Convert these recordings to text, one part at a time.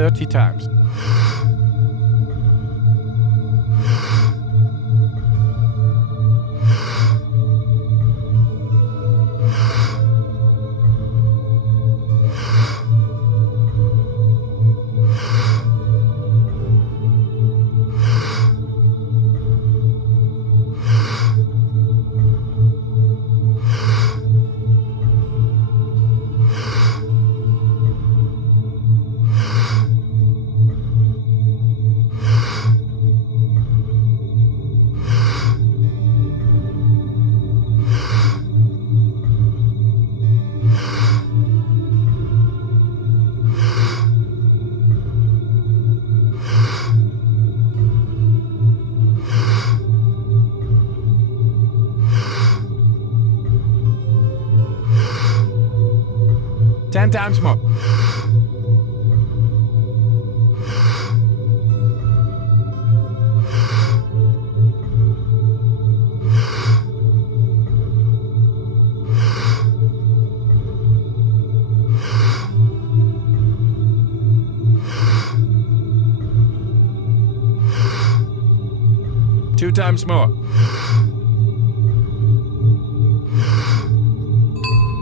30 times. Ten times more. Two times more.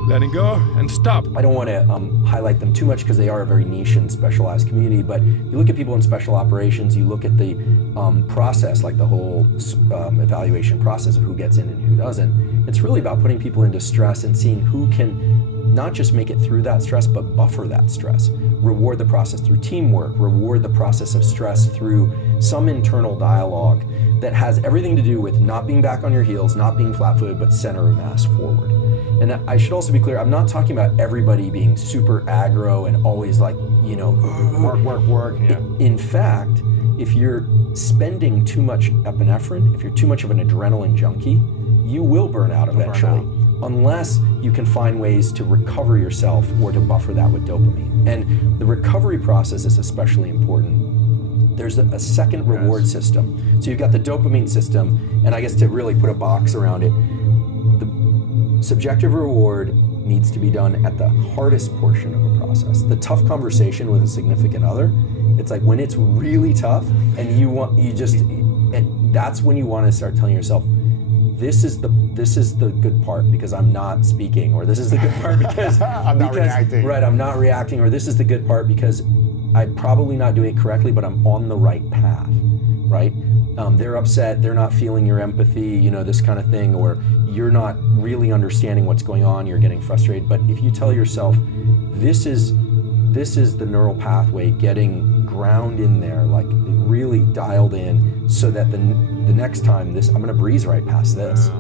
Letting go and stop. I don't want to highlight them too much because they are a very niche and specialized community, but you look at people in special operations, you look at the process, like the whole evaluation process of who gets in and who doesn't. It's really about putting people into stress and seeing who can not just make it through that stress, but buffer that stress. Reward the process through teamwork, reward the process of stress through some internal dialogue that has everything to do with not being back on your heels, not being flat-footed, but center of mass forward. And I should also be clear, I'm not talking about everybody being super aggro and always like, you know, work. Yeah. In fact, if you're spending too much epinephrine, if you're too much of an adrenaline junkie, you will burn out eventually, unless you can find ways to recover yourself or to buffer that with dopamine. And the recovery process is especially important. There's a second reward system. So you've got the dopamine system, and I guess to really put a box around it, subjective reward needs to be done at the hardest portion of a process. The tough conversation with a significant other, it's like when it's really tough and that's when you want to start telling yourself, this is the good part because I'm not speaking, or this is the good part because I'm not reacting. Right, I'm not reacting, or this is the good part because I'm probably not doing it correctly, but I'm on the right path, right? They're upset, they're not feeling your empathy, you know, this kind of thing, or you're not really understanding what's going on, you're getting frustrated. But if you tell yourself, this is the neural pathway getting ground in there, like really dialed in, so that the next time I'm gonna breeze right past this.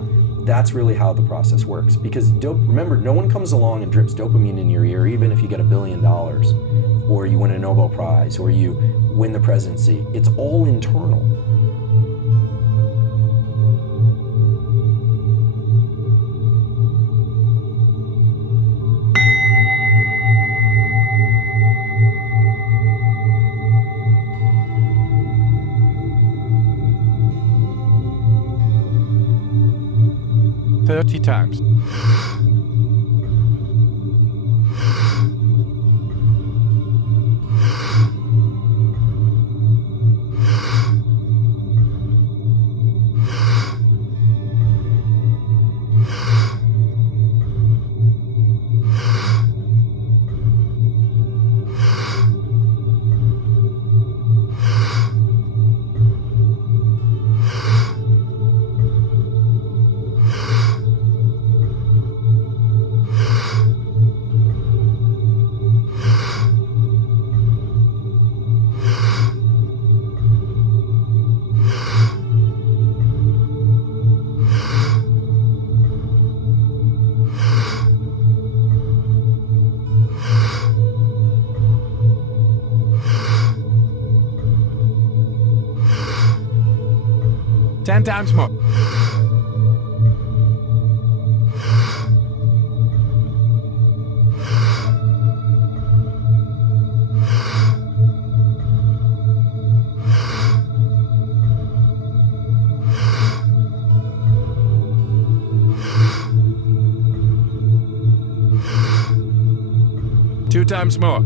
That's really how the process works. Because remember, no one comes along and drips dopamine in your ear, even if you get $1 billion, or you win a Nobel Prize, or you win the presidency. It's all internal. Thirty times. Ten times more. Two times more.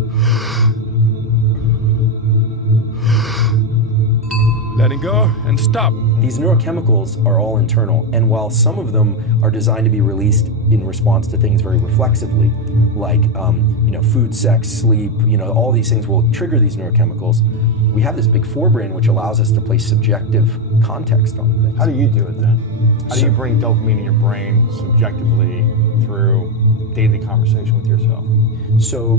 letting go, and stop. These neurochemicals are all internal, and while some of them are designed to be released in response to things very reflexively, like food, sex, sleep, all these things will trigger these neurochemicals, we have this big forebrain which allows us to place subjective context on things. How do you do it then? How do you bring dopamine in your brain subjectively through daily conversation with yourself? So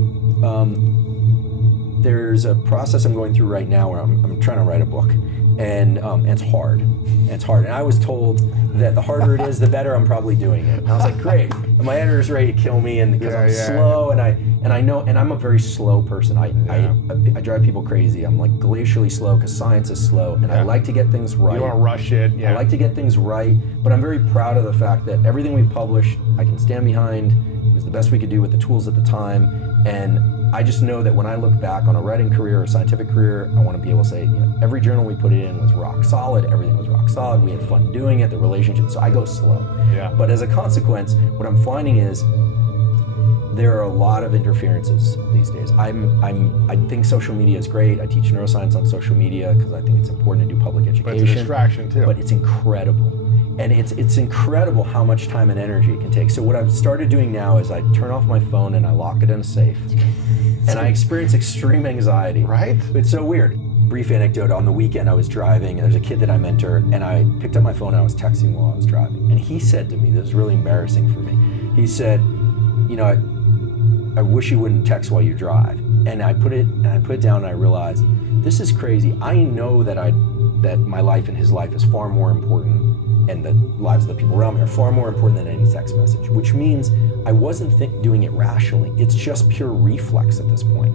there's a process I'm going through right now where I'm trying to write a book, and it's hard. It's hard, and I was told that the harder it is, the better I'm probably doing it. And I was like, great. And my editor's ready to kill me, and because I'm slow, and I know, and I'm a very slow person. I drive people crazy. I'm like glacially slow because science is slow, and I like to get things right. You want to rush it. Yeah. I like to get things right, but I'm very proud of the fact that everything we've published, I can stand behind. It was the best we could do with the tools at the time, and I just know that when I look back on a writing career or scientific career, I want to be able to say, every journal we put it in was rock solid, everything was rock solid, we had fun doing it, the relationship, so I go slow. Yeah. But as a consequence, what I'm finding is there are a lot of interferences these days. I think social media is great. I teach neuroscience on social media because I think it's important to do public education. But it's a distraction too. But it's incredible. And it's incredible how much time and energy it can take. So what I've started doing now is I turn off my phone and I lock it in a safe. And I experience extreme anxiety. Right? It's so weird. Brief anecdote, on the weekend I was driving, and there's a kid that I mentor, and I picked up my phone and I was texting while I was driving. And he said to me, this is really embarrassing for me, he said, I wish you wouldn't text while you drive. And I put it down and I realized, this is crazy. I know that my life and his life is far more important, and the lives of the people around me are far more important than any text message, which means I wasn't doing it rationally. It's just pure reflex at this point.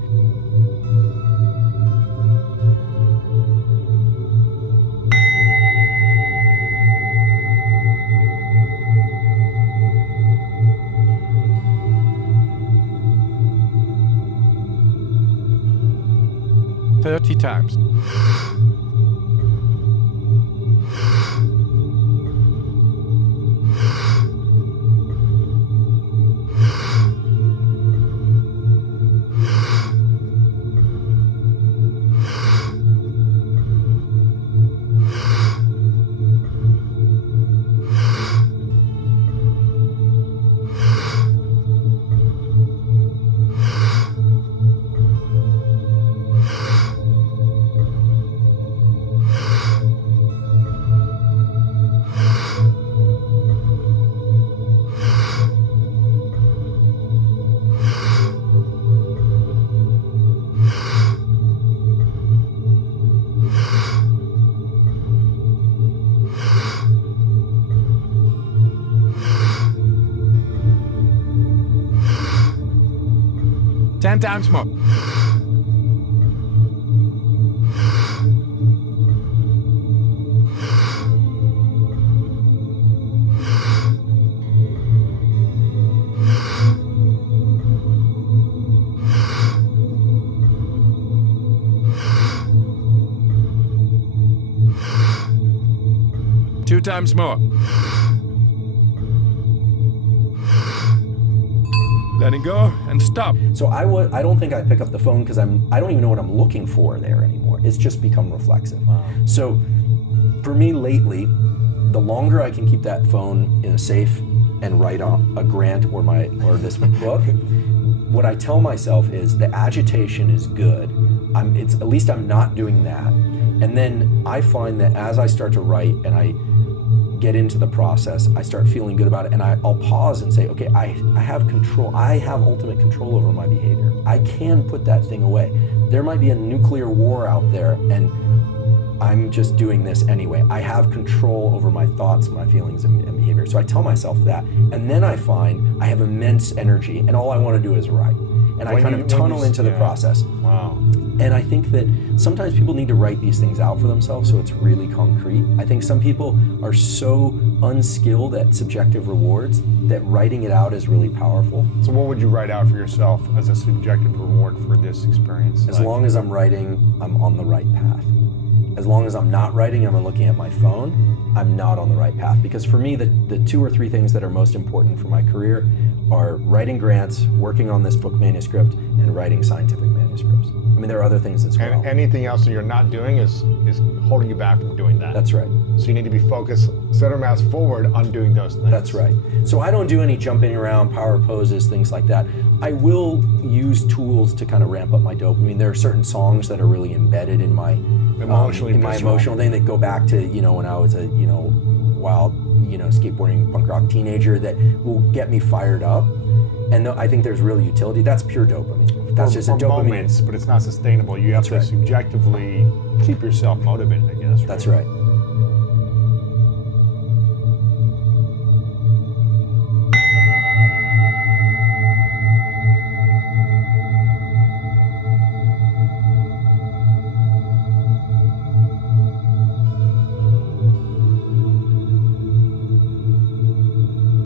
Thirty times. Ten times more. Two times more. Letting go and stop. So I don't think I pick up the phone because I don't even know what I'm looking for there anymore. It's just become reflexive. Wow. So for me lately, the longer I can keep that phone in a safe and write on a grant or this book, what I tell myself is the agitation is good. At least I'm not doing that. And then I find that as I start to write and I get into the process, I start feeling good about it, and I'll pause and say, okay, I have control. I have ultimate control over my behavior. I can put that thing away. There might be a nuclear war out there, and I'm just doing this anyway. I have control over my thoughts, my feelings, and behavior. So I tell myself that, and then I find I have immense energy, and all I want to do is write. And I kind of tunnel into the process. Wow. And I think that sometimes people need to write these things out for themselves so it's really concrete. I think some people are so unskilled at subjective rewards that writing it out is really powerful. So what would you write out for yourself as a subjective reward for this experience? As long as I'm writing, I'm on the right path. As long as I'm not writing, I'm looking at my phone, I'm not on the right path. Because for me, the two or three things that are most important for my career are writing grants, working on this book manuscript, and writing scientific manuscripts. I mean, there are other things as well. And anything else that you're not doing is holding you back from doing that. That's right. So you need to be focused, set our mouse forward on doing those things. That's right. So I don't do any jumping around, power poses, things like that. I will use tools to kind of ramp up my dopamine. There are certain songs that are really embedded in my emotional thing that go back to, when I was a, wild, skateboarding punk rock teenager that will get me fired up. And I think there's real utility. That's pure dopamine. That's just a dopamine. Moments, but it's not sustainable. You have to subjectively keep yourself motivated, I guess. Right? That's right.